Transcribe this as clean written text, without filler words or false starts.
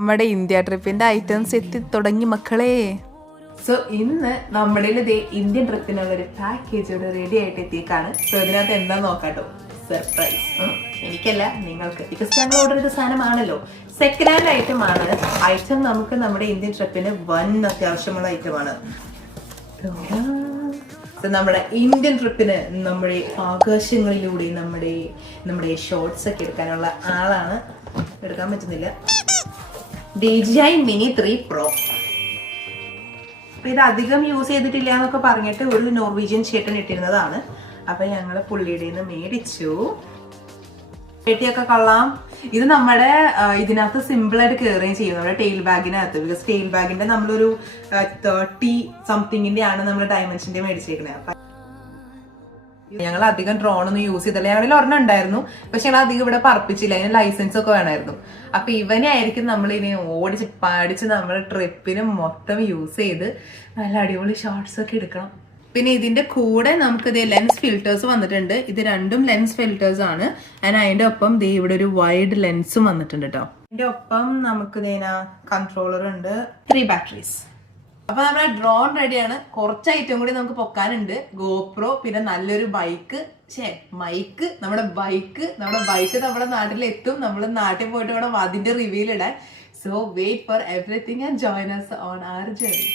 നമ്മുടെ India ട്രിപ്പിന്റെ items എത്തി തുടങ്ങി മക്കളെ. സോ ഇന്ന് നമ്മുടെ ഇന്ത്യൻ ട്രിപ്പിനുള്ള ഒരു പാക്കേജ് ഇവിടെ റെഡി ആയിട്ട് എത്തിയേക്കാണ്. സോ ഇതിനകത്ത് എന്താ നോക്കാട്ടോ, സർപ്രൈസ്. എനിക്കല്ല, നിങ്ങൾക്ക്. ബിക്കോസ് ഞങ്ങൾ ഓർഡർ ചെയ്ത സാധനമാണല്ലോ. സെക്കൻഡ് ഹാൻഡ് ഐറ്റം ആണ്. ഐറ്റം നമുക്ക് നമ്മുടെ ഇന്ത്യൻ ട്രിപ്പിന് വൻ അത്യാവശ്യമുള്ള ഐറ്റമാണ്. നമ്മുടെ ഇന്ത്യൻ ട്രിപ്പിന് നമ്മുടെ ആകാശങ്ങളിലൂടെ നമ്മുടെ ഷോർട്സ് ഒക്കെ എടുക്കാനുള്ള ആളാണ്. എടുക്കാൻ പറ്റുന്നില്ല. DJI Mini 3 Pro. ഇത് അധികം യൂസ് ചെയ്തിട്ടില്ല എന്നൊക്കെ പറഞ്ഞിട്ട് ഒരു നോർവീജിയൻ ചേട്ടൻ ഇട്ടിരുന്നതാണ്. അപ്പൊ ഞങ്ങള് പുള്ളിയുടെ നിന്ന് മേടിച്ചു. പെട്ടിയൊക്കെ കൊള്ളാം. ഇത് നമ്മുടെ ഇതിനകത്ത് സിമ്പിൾ ആയിട്ട് കയറുകയും ചെയ്യും, നമ്മുടെ ടെയിൽ ബാഗിനകത്ത്. ബിക്കോസ് ടെയിൽ ബാഗിന്റെ നമ്മളൊരു 30 സംതിങ്ങിന്റെ ആണ് നമ്മൾ ഡയമെൻഷന്റെ മേടിച്ചേക്കണേ. അപ്പൊ ഞങ്ങൾ അധികം ഡ്രോൺ ഒന്നും യൂസ് ചെയ്തില്ല. ഞങ്ങളിൽ ഒരെണ്ണം ഉണ്ടായിരുന്നു, പക്ഷെ ഞങ്ങൾ അധികം ഇവിടെ പറപ്പിച്ചില്ല. അതിന് ലൈസൻസ് ഒക്കെ വേണമായിരുന്നു. അപ്പൊ ഇവനെ ആയിരിക്കും നമ്മൾ ഇനി ഓടിച്ച് പഠിച്ച് നമ്മൾ ട്രിപ്പിന് മൊത്തം യൂസ് ചെയ്ത് നല്ല അടിപൊളി ഷോർട്സ് ഒക്കെ എടുക്കണം. പിന്നെ ഇതിന്റെ കൂടെ നമുക്ക് ഇത് ലെൻസ് ഫിൽറ്റേഴ്സ് വന്നിട്ടുണ്ട്. ഇത് രണ്ടും ലെൻസ് ഫിൽറ്റേഴ്സ് ആണ്. അതിന്റെ ഒപ്പം ഇവിടെ ഒരു വൈഡ് ലെൻസും വന്നിട്ടുണ്ട് കേട്ടോ. ഇതിന്റെ ഒപ്പം നമുക്ക് കൺട്രോളർ ഉണ്ട്, 3 ബാറ്ററീസ്. അപ്പൊ നമ്മുടെ ഡ്രോൺ റെഡിയാണ്. കുറച്ച് ഐറ്റം കൂടി നമുക്ക് പൊക്കാനുണ്ട്. ഗോപ്രോ, പിന്നെ നല്ലൊരു മൈക്ക്. നമ്മുടെ ബൈക്ക് നമ്മുടെ നാട്ടിലെത്തും. നമ്മൾ നാട്ടിൽ പോയിട്ട് വേണം അതിന്റെ റിവ്യൂൽ ഇടാൻ. So wait for everything and join us on our journey.